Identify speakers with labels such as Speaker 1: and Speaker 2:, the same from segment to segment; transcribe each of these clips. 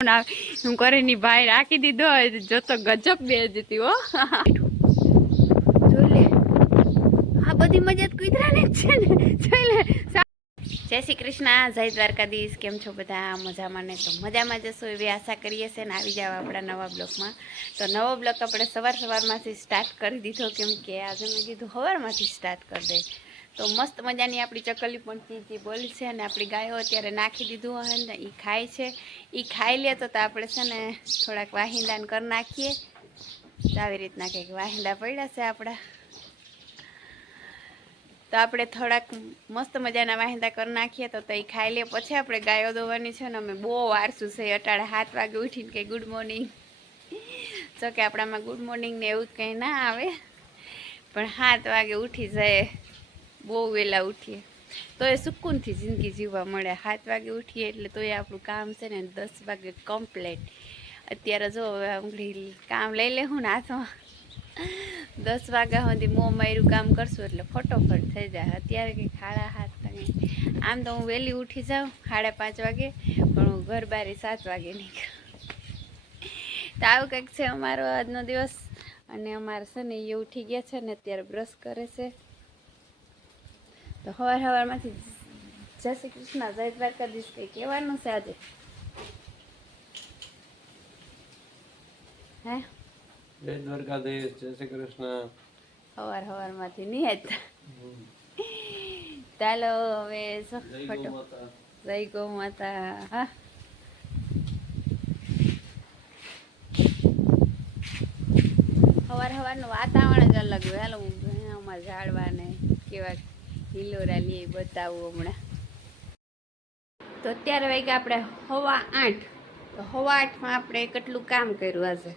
Speaker 1: હું કરીને ભાઈ રાખી દીધો હોય તો ગજબ બે જતી, હો. આ બધી મજા કુતરાને જ છે ને. જોઈ લે. જય શ્રી કૃષ્ણ. જય દ્વારકાધીશ. કેમ છો બધા? મજામાં ને? તો મજામાં જશો એવી આશા કરીએ છે ને આવી જાવ આપણા નવા બ્લોકમાં તો નવો બ્લોક આપણે સવાર સવારમાંથી સ્ટાર્ટ કરી દીધો, કેમ કે આજે મેં કીધું સવારમાંથી સ્ટાર્ટ કરી દે. તો મસ્ત મજાની આપણી ચકલી પણ ચીચી બોલી છે અને આપણી ગાયો અત્યારે નાખી દીધું હોય ને એ ખાય છે. એ ખાઈ લે તો આપણે છે ને થોડાક વાહિંદાને કરી નાખીએ. તો આવી રીતના કંઈક વાહિંદા પડ્યા છે આપણા. તો આપણે થોડાક મસ્ત મજાના વાહિંદા કરી નાખીએ તો એ ખાઈ લે. પછી આપણે ગાયો દોવાની છે ને, અમે બહુ વારસું છે. અટાળે સાત વાગે ઉઠીને કે ગુડ મોર્નિંગ જો કે આપણામાં ગુડ મોર્નિંગ ને એવું કંઈ ના આવે. પણ સાત વાગે ઉઠી જાય. બહુ વહેલા ઉઠીએ. તો એ સુકૂનથી જિંદગી જીવવા મળે. સાત વાગે ઉઠીએ એટલે તો એ આપણું કામ છે ને દસ વાગે કમ્પ્લેટ અત્યારે જો હવે આંગળી કામ લઈ લેવું ને હાથમાં. દસ વાગ્યા સુધી મોં માર્યું કામ કરશું એટલે ફટોફટ થઈ જાય. અત્યારે કંઈ ખાડા હાથ તમે આમ તો હું વહેલી ઉઠી જાઉં સાડા પાંચ વાગે, પણ હું ઘર બારી સાત વાગે નીકળું. તો આવું કંઈક છે અમારો આજનો દિવસ. અને અમારે છે ને એ ઉઠી ગયા છે ને અત્યારે બ્રશ કરે છે. તો સવાર સવારમાંથી જય શ્રી કૃષ્ણ જય દ્વારકાધીશ કંઈ કહેવાનું છે આજે? હે?
Speaker 2: જય દ્વારકાધીશ જય શ્રી કૃષ્ણ.
Speaker 1: સવાર સવારમાંથી નિયત. ચાલો હવે ફટો
Speaker 2: ગૌ માતા.
Speaker 1: જય ગૌ માતા. હા. સવાર સવારનું વાતાવરણ જ અલગ હોય. હાલો અમારા ઝાડવાને કેવા હિલોરા લે એ બતાવું હમણાં. તો અત્યારે વાગ્યા આપણે હવા આઠ. તો હવા આઠમાં આપણે કેટલું કામ કર્યું આજે?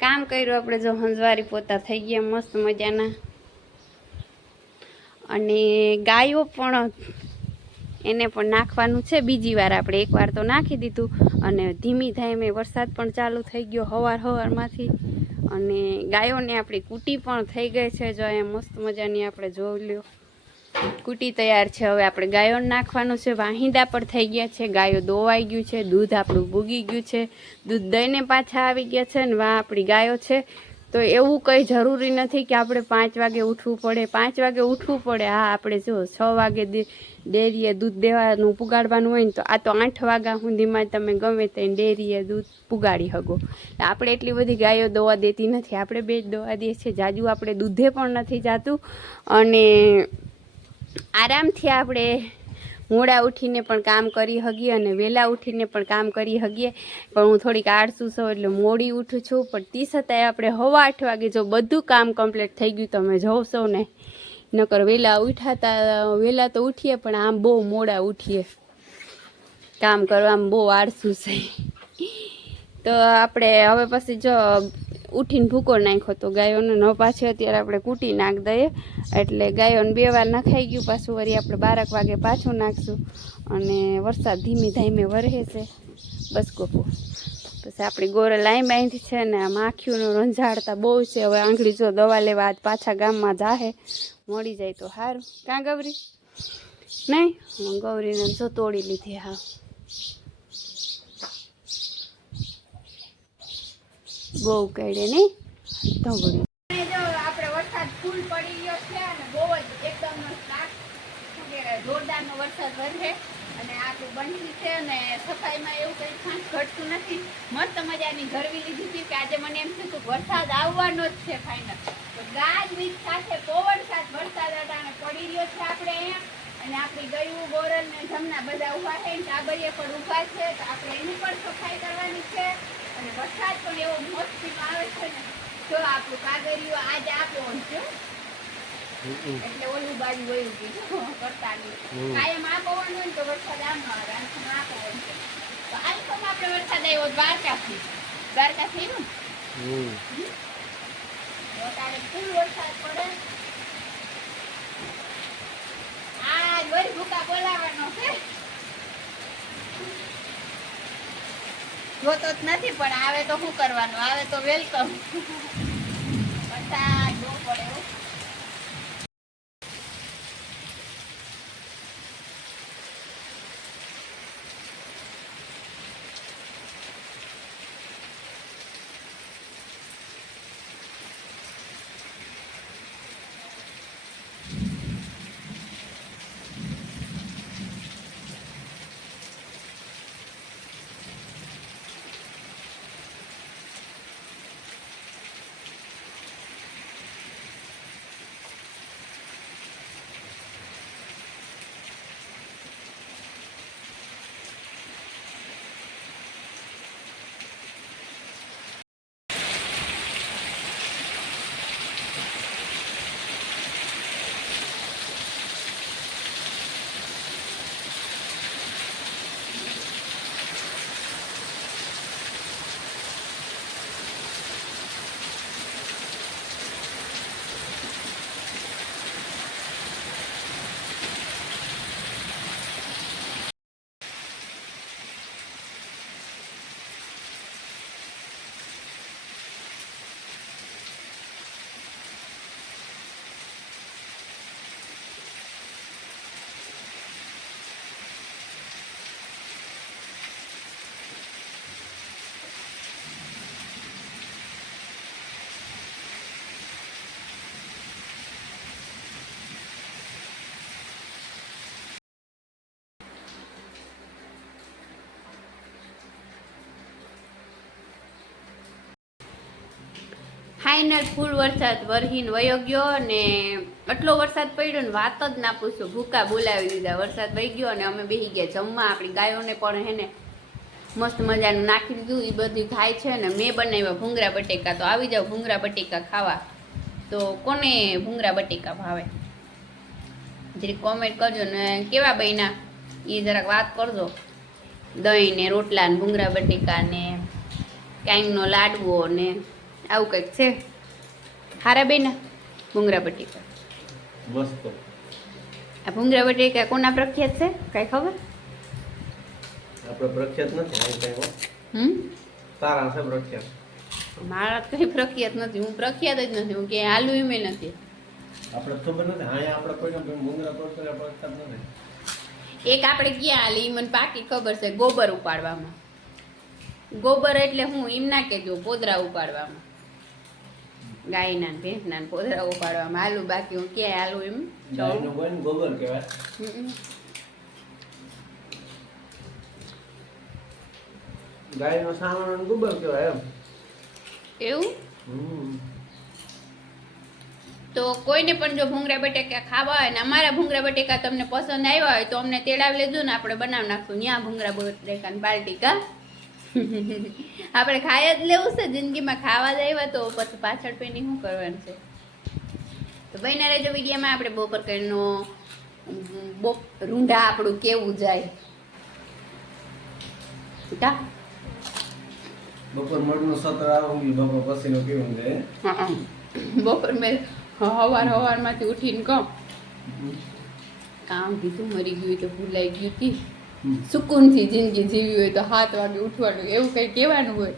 Speaker 1: કામ કર્યું આપણે જો હંજવારી પોતા થઈ ગયા મસ્ત મજાના. અને ગાયો પણ એને પણ નાખવાનું છે. બીજી વાર આપણે એકવાર તો નાખી દીધું. અને ધીમી ધાઈમે વરસાદ પણ ચાલુ થઈ ગયો હવાર હવારમાંથી. અને ગાયોને આપણી કૂટી પણ થઈ ગઈ છે. જો એ મસ્ત મજાની આપણે જોઈ લ્યો. કૂટી તૈયાર છે. હવે આપણે ગાયોને નાખવાનું છે. વાહિંદા પણ થઈ ગયા છે. ગાયો દોવાઈ ગયું છે. દૂધ આપણું ભૂગી ગયું છે. દૂધ દઈને પાછા આવી ગયા છે ને વા આપણી ગાયો છે. તો એવું કંઈ જરૂરી નથી કે આપણે પાંચ વાગે ઉઠવું પડે. પાંચ વાગે ઉઠવું પડે. હા આપણે જો છ વાગે ડેરીએ દૂધ દેવાનું, પુગાડવાનું હોય ને તો આ તો આઠ વાગ્યા સુધીમાં તમે ગમે તે ડેરીએ દૂધ પુગાડી શકો. આપણે એટલી બધી ગાયો દોવા દેતી નથી. આપણે બે જ દોવા દઈએ છીએ. જાજુ આપણે દૂધે પણ નથી જાતું. અને આરામથી આપણે મોડા ઉઠીને પણ કામ કરી શકીએ અને વહેલા ઉઠીને પણ કામ કરી શકીએ પણ હું થોડીક આળસુ છું એટલે મોડી ઉઠું છું. પણ તી છતાંય આપણે હવા આઠ વાગે જો બધું કામ કમ્પ્લીટ થઈ ગયું તમે જોશો ને નકર વહેલા ઉઠાતા, વહેલા તો ઉઠીએ પણ આમ બહુ મોડા ઉઠીએ. કામ કરવામાં બહુ આળસુ છે. તો આપણે હવે પછી જો ઉઠીને ભૂકો નાખ્યો તો ગાયોને ન પાછી અત્યારે આપણે કૂટી નાખ દઈએ. એટલે ગાયોને બે વાર નખાઈ ગયું, પાછું વળી આપણે બારક વાગે પાછું નાખશું. અને વરસાદ ધીમે ધીમે વરહે છે. બસ ગોપો. પછી આપણી ગોરે લાઈ બાંધી છે ને આ માખીઓનું રંજાડતા બહુ છે. હવે આંગળી જો દવા લેવા પાછા ગામમાં જાહે, મળી જાય તો સારું કાં ગૌરી? નહીં? ગૌરીને જો તોડી લીધી, હા. બહુ કડે નહીં વરસાદ આવવાનો જ છે ફાઇનલ તો ગાજ વીજ સાથે પવન સાથે વરસાદ હતા પડી ગયો છે આપણે અહીંયા. અને આપણી ગયું, બોરલ ને જમના બધા ઊભા છે ટાબરીએ પણ ઊભા છે. તો આપણે એની પણ સફાઈ કરવાની છે. અને વરસાદ પણ એવો મોસ્ટી આવે છે ને જો આપણું કાગળિયું આજે આપો છે એટલે ઓલું બાજુ વયું ગયું કરતા નહીં કાયમ આ પવન હોય ને તો વરસાદ આમ આવે આમ તો આ પવન છે તો આપણે વરસાદ આવ્યો દ્વારકાથી. દ્વારકાથી ને તારે ફૂલ વરસાદ પડે. આ વરી ભૂકા બોલાવાનો છે. જોતો જ નથી પણ આવે તો શું કરવાનું? આવે તો વેલકમ વરસાદ બહુ પડે હો. ફાઇનલ ફૂલ વરસાદ, વરહીન વયો ગયો અને આટલો વરસાદ પડ્યો ને વાત જ ના પૂછો. ભૂકા બોલાવી દીધા. વરસાદ વહી ગયો અને અમે બેસી ગયા જમવા. આપણી ગાયોને પણ હે ને મસ્ત મજાનું નાખી દીધું એ બધું થાય છે ને મેં બનાવ્યા ભૂંગરા બટેકા. તો આવી જાવ ભૂંગરા બટેકા ખાવા. તો કોને ભૂંગરા બટેકા ભાવે? જરીક કોમેન્ટ કરજો ને કેવા બન્યા? એ જરાક વાત કરજો. દહીં ને રોટલા ને ભૂંગરા બટેકા ને કાંઈકનો લાડવો ને આવું કંઈક છે? હારા બેન ભૂંગરાપટ્ટી પર.
Speaker 2: મસ્ત.
Speaker 1: આ ભૂંગરાપટ્ટી બટેકા કોના પ્રખ્યાત છે? કાંઈ ખબર?
Speaker 2: આપણે પ્રખ્યાત નથી.
Speaker 1: હમ?
Speaker 2: તારા છે પ્રખ્યાત.
Speaker 1: મારા કઈ પ્રખ્યાત નથી હું પ્રખ્યાત જ નથી હું કે આલુ એમ નથી.
Speaker 2: આપણે ખબર નથી હા આપણે કોઈ મુંગરા કોઈ પ્રખ્યાત નથી.
Speaker 1: એક આપણે ક્યાં હાલી મને પાકી ખબર છે ગોબર ઉપાડવામાં. ગોબર એટલે હું એમ ના કહેજો પોદરા ઉપાડવામાં. ગાયના ને ભેંસના ને પોદરા ઉપાડવામાં આલુ બાકી હું ક્યાંય આલુ એમ
Speaker 2: ગાયનું હોય ગોબર કહેવાય. ગાયનો સામાન ગોબર કહેવાય એમ.
Speaker 1: એવું? તો કોઈને પણ જો ભૂંગળા બટેકા ખાવા હોય ને અમારા ભૂંગળા બટેકા તમને પસંદ આવ્યા હોય તો અમને તેડાવી લેજો ને આપણે બનાવી નાખશું. ત્યાં ભૂંગળા બટેકાની બાલટી કા? આપણે ખાઈ જ લેવું છે જિંદગીમાં ખાવા જ આવ્યા તો પછી પાછળ પેની શું કરવાનું છે? તો બહેના રહેજો વિડીયામાં આપણે બપોર કરીનો બો રૂંઢા આપણું કેવું જાય. ટા
Speaker 2: બપોર મળનું સત્ર આવું બપોર પછીનું કેવું છે
Speaker 1: બપોર મેં હવાર હવારમાંથી ઉઠીને કહું. કામ કીધું મરી ગયું તો ભૂલાઈ ગયું હતી. સુકૂનથી જિંદગી જીવી હોય તો સાત વાગે ઉઠવાનું એવું કંઈ કહેવાનું હોય?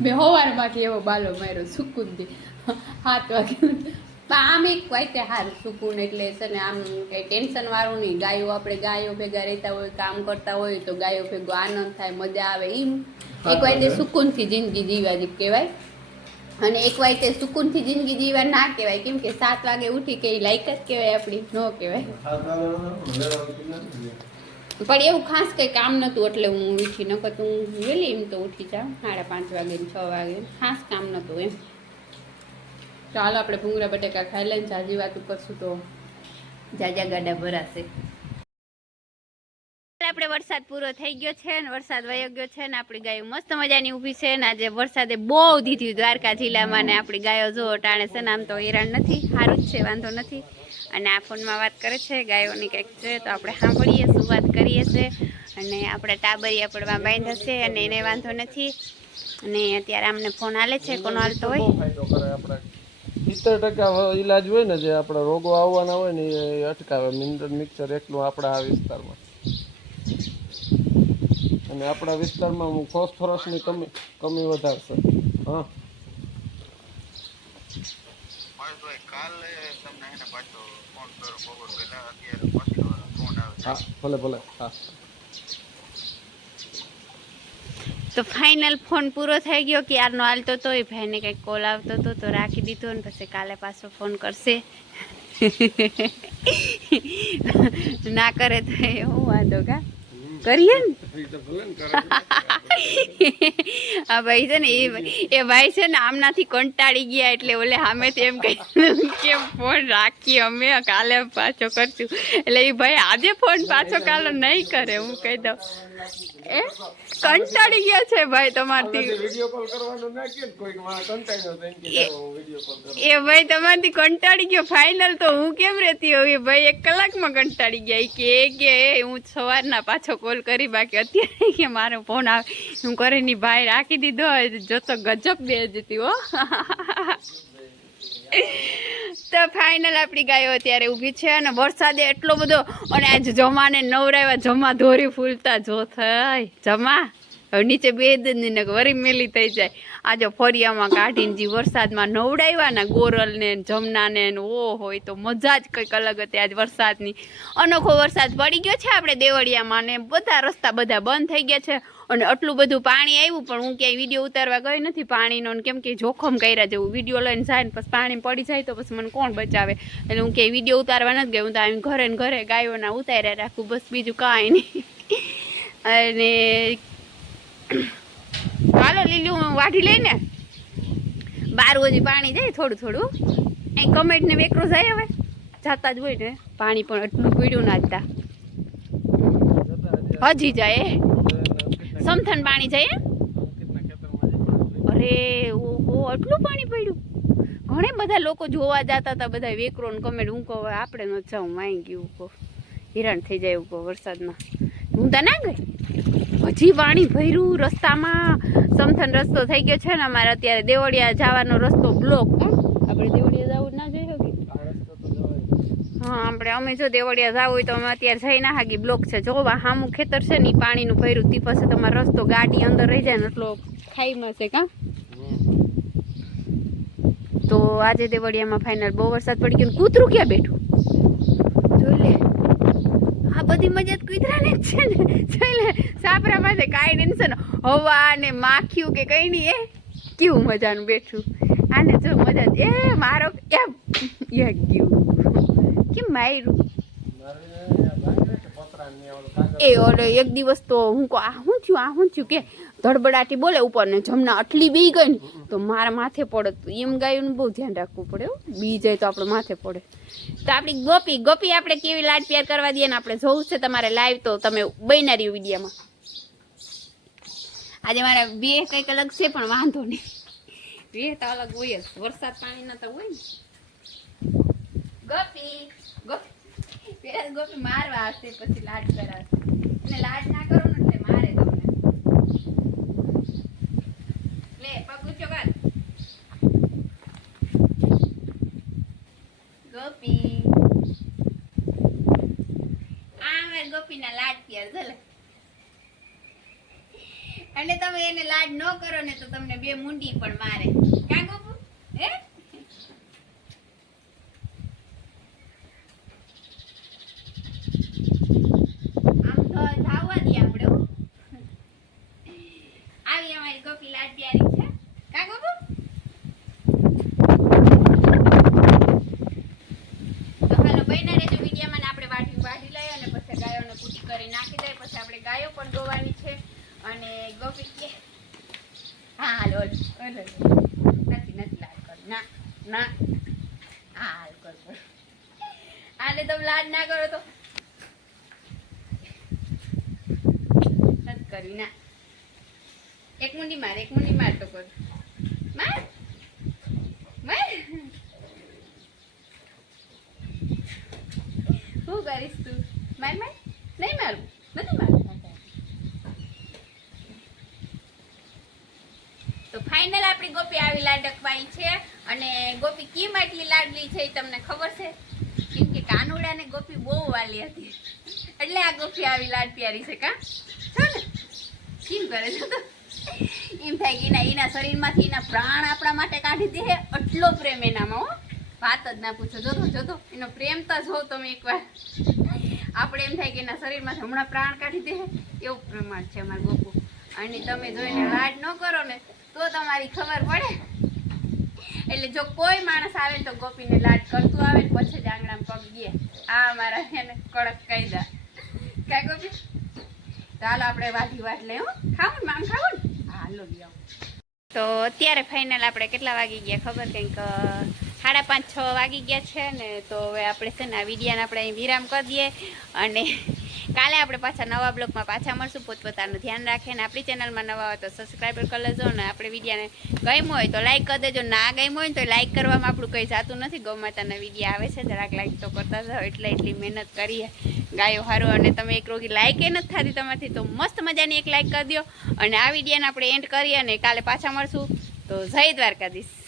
Speaker 1: મેં સવારમાંથી એવો બાલો માર્યો સુકૂનથી. સાત વાગે આમ એક વાતે સારું સુકૂન એટલે છે ને આમ કંઈ ટેન્શન વાળું નહીં. ગાયો આપણે ગાયો ભેગા રહેતા હોય કામ કરતા હોય તો ગાયો ભેગો આનંદ થાય મજા આવે એમ. એક વાતે સુકૂનથી જિંદગી જીવવા જ કહેવાય. અને એક વાતે સુકૂનથી જિંદગી જીવવા ના કહેવાય. કેમ કે સાત વાગે ઉઠી કે લાયક જ કહેવાય આપણી ન કહેવાય. પણ એવું ખાસ કંઈ કામ નહોતું, એટલે હું ઉઠી, નકર તો હું વહેલી એમ તો ઉઠી જાઉં, સાડા પાંચ વાગે છ વાગે, ખાસ કામ નહોતું એમ. ચાલો આપણે ભૂંગળા બટેકા ખાઈ લઈને જાજી વાત કરશું તો જાજા ગાડા ભરાશે. આપણે વરસાદ પૂરો થઈ ગયો છે ને, વરસાદ વયો ગયો છે ને, આપણી ગાયો મસ્ત મજાની ઊભી છે ને, આજે વરસાદે બહુ દીધી દ્વારકા જિલ્લામાં ને આપણી ગાયો જો ટાણે છે ને, આમ તો હેરાન નથી સારું જ છે, વાંધો નથી. અને આ ફોનમાં વાત કરે છે ગાયોની કંઈક છે તો આપણે સાંભળીએ શું વાત કરીએ છે. અને આપણે ટાબરિયા પડવા બાંધ્યા છે અને એને વાંધો નથી. અને અત્યારે આમને ફોન હાલે છે કોનો હાલતો હોય?
Speaker 2: ફાયદો કરે સિત્તેર ટકા ઈલાજ હોય ને જે આપણા રોગો આવવાના હોય ને એ અટકાવે મિનરલ મિક્સર એકલું આપણા આ વિસ્તારમાં. અને આપણા વિસ્તારમાં ફોસ્ફરસની કમી કમી વધારશે. હા. હા ભલે ભલે હા.
Speaker 1: તો ફાઇનલ ફોન પૂરો થઈ ગયો કે ક્યારનો હાલતો તો એ ભાઈને કંઈક કોલ આવતો હતો તો રાખી દીધો ને પછી કાલે પાછો ફોન કરશે. ના કરે તો એવું વાંધો કા? કરીએ ને?
Speaker 2: એ તો ભલે ને કરે
Speaker 1: આ ભાઈ છે ને એ એ ભાઈ છે ને આમનાથી કંટાળી ગયા એટલે ઓલે સામે એમ કહી કે ફોન રાખીએ અમે કાલે પાછો કરશું. એટલે એ ભાઈ આજે ફોન પાછો કાલે નહીં કરે હું કહી દઉં. એ? કંટાળી ગયા છે ભાઈ તમારથી. એ- ભાઈ તમારથી કંટાળી ગયો. ફાઇનલ તો હું કેમ રહેતી હોઉં? એ ભાઈ એક કલાકમાં કંટાળી ગયા. કે કે હું સવારના પાછો કોલ કરી બાકી અત્યારે કે મારો ફોન આવે. હું કરે ની ભાઈ રાખી દીધો હોય જો તો ગજબ બે જતી, હો. તો ફાઇનલ આપણી ગાયો અત્યારે ઊભી છે અને વરસાદે એટલો બધો અને આજ જમાને નવરાવ્યા જમા ધોરી ફૂલતા જો થાય. જમા? હવે નીચે બે દિન વરી મેલી થઈ જાય. આજે ફરિયામાં કાઢીને જે વરસાદમાં નવડાવ્યા ને ગોરલ ને જમના ને ઓ હોય તો મજા જ કંઈક અલગ હતી આજ વરસાદની. અનોખો વરસાદ પડી ગયો છે આપણે દેવળિયામાં ને બધા રસ્તા બધા બંધ થઈ ગયા છે. અને આટલું બધું પાણી આવ્યું પણ હું ક્યાંય વીડિયો ઉતારવા ગઈ નથી. પાણીનો કેમ કે જોખમ કર્યા જેવું. વીડિયો લઈને જાય ને પછી પાણી પડી જાય તો પછી મને કોણ બચાવે? એટલે હું ક્યાંય વીડિયો ઉતારવા નથી ગઈ. હું તો આમ ઘરે ને ઘરે ગાયોના ઉતાર્યા રાખું. બસ બીજું કાંઈ નહીં. અને હાલો લીલું વાઢી લઈને બાર ઓજી પાણી જાય થોડું થોડું. અહીં કમેન્ટ ને વેકરો જાય હવે. જાતા જ હોય ને. પાણી પણ એટલું પીડ્યું
Speaker 2: નાખતા હજી
Speaker 1: હજી જાય. સમથન પાણી જાય એ?
Speaker 2: અંકિતના ખેતરમાં જઈ
Speaker 1: અરે ઓહો આટલું પાણી પડ્યું? ઘણા બધા લોકો જોવા જતા હતા બધા વેકરો ને કમેન્ટ હું કહું આપણે ન જાઉં માઈ ગયું કહો હેરાન થઈ જાય કહો વરસાદમાં. હું તો ના ગઈ? હજી પાણી ભર્યું રસ્તામાં. સમથન રસ્તો થઈ ગયો છે ને અમારે અત્યારે દેવળિયા જવાનો રસ્તો બ્લોક આપણે દેવળિયા જવું ના જઈ શકીએ
Speaker 2: આ રસ્તો તો જવાય
Speaker 1: હા, આપણે અમે જો દેવળિયા જાવ હોય તો અમે અત્યારે જઈ ના હાગી. બ્લોક છે. જો હામું ખેતર છે ને પાણીનું ભર્યું. તી પછી તમારો રસ્તો ગાડી અંદર રહી જાય ને એટલો ખાઈમાં છે કા તો આજે દેવળિયામાં ફાઇનલ બહુ વરસાદ પડી ગયો કૂતરું ક્યાં બેઠું? જોઈ લે. આ બધી મજા કૂતરાને જ છે ને. જોઈ સાપરા પાસે કાંઈ ટેન્શન હવા ને માખ્યું કે કંઈ નહીં, એ કેવું મજાનું બેઠું? આને જો મજા એ મારો એમ એ ગયું. કેમ માર્યું. એ ઓલે એક દિવસ તો હું કહું આ શું થયું આ શું થયું કે ધડબડાટી બોલે ઉપર ને જમના આટલી બી ગઈ ને તો મારા માથે પડે તો એમ ગાયું બહુ ધ્યાન રાખવું પડે હો. બી જાય તો આપણે માથે પડે. તો આપણી ગોપી ગોપી આપણે કેવી લાડ પ્યાર કરવા દઈએ ને આપણે જોવું છે તમારે લાઈવ તો તમે બન્યા રહ્યું વિડીયોમાં. આજે મારા બે કંઈક અલગ છે પણ વાંધો નહીં. બે તો અલગ હોય જ. વરસાદ પાણીના તો હોય ને. ગોપી! ગોપી મારે આ હવે ગોપીના લાડ પિયર ચલે અને તમે એને લાડ ન કરો ને તો તમને બે મુંડી પણ મારે. કાં ગોપુ હે આમ તો ધાવવા દઈએ આપણે હો. આવી અમારી ગોપી લાડ પ્યારી છે કા ગોપુ તો હાલો બન્યા રહેજો વિડીયોમાં ને આપણે વાટી વાઢી લઈએ અને પછી ગાયોને કૂટી કરી નાખી દઈએ પછી આપણે ગાયો પણ દોવાની છે અને ગોપી કે હા હાલો હાલો, હાલો નથી નથી લાડ કર ના ના હા હાલ કર કર આને તમે લાડ ના કરો તો નથી કરવી ના એક મુંડી માર એક કર માર માર શું કરીશ તું માર માર નહીં મારું નથી મારું તો ફાઇનલ આપણી ગોપી આવી લાડકવાઈ છે અને ગોપી કેમ આટલી લાડલી છે એ તમને ખબર છે કેમ કે કાનુડા ને ગોપી બહુ વાલી હતી એટલે આ ગોપી આવી લાડ પ્યારી છે કા? છો ને કેમ કરે છે તો? એમ થાય એના એના શરીરમાંથી એના પ્રાણ આપણા માટે કાઢી દે એટલો પ્રેમ એનામાં, હો. વાત જ ના પૂછો. જોતો જોતો. એનો પ્રેમ તો જો તમે એકવાર. આપણે એમ થાય કે એના શરીરમાંથી હમણાં પ્રાણ કાઢી દે એવું પ્રમાણ છે અમારા ગોપુ. અને તમે જોઈને લાડ ન કરો ને, તો તમારી ખબર પડે. એટલે જો કોઈ માણસ આવે તો ગોપીને લાડ કરતું આવે ને પછી જ આંગણામાં પગ દે. આ અમારા એને કડક કાયદા ક્યાં ગોપી? ચાલો આપણે વાઢી વાટ લઈ, હો. ખાવું ને મામ ખાવું ને? તો અત્યારે ફાઇનલ આપણે કેટલા વાગી ગયા ખબર? કંઈક સાડા પાંચ, છ વાગી ગયા છે ને, તો હવે આપણે છે ને આ વિડીયાને આપણે અહીં વિરામ કરી દઈએ. અને કાલે આપણે પાછા નવા બ્લોગમાં પાછા મળશું. પોતપોતાનું ધ્યાન રાખે ને આપણી ચેનલમાં નવા હોય તો સબસ્ક્રાઈબર કરી લેજો ને આપણે વિડીયાને ગમ્યું હોય તો લાઈક કરી દેજો. ના ગમ્યું હોય તો લાઈક કરવામાં આપણું કંઈ જાતું નથી. ગૌ માતાના વિડીયા આવે છે. જરાક લાઈક તો કરતા જાઓ. એટલે એટલી મહેનત કરીએ. ગાયો હારો અને તમે એક રોગી લાઈક એ નથી થતી તમારાથી, તો મસ્ત મજાની એક લાઈક કરી દો અને આ વિડીયોને આપણે એન્ડ કરીએ અને કાલે પાછા મળશું. તો જય દ્વારકાધીશ.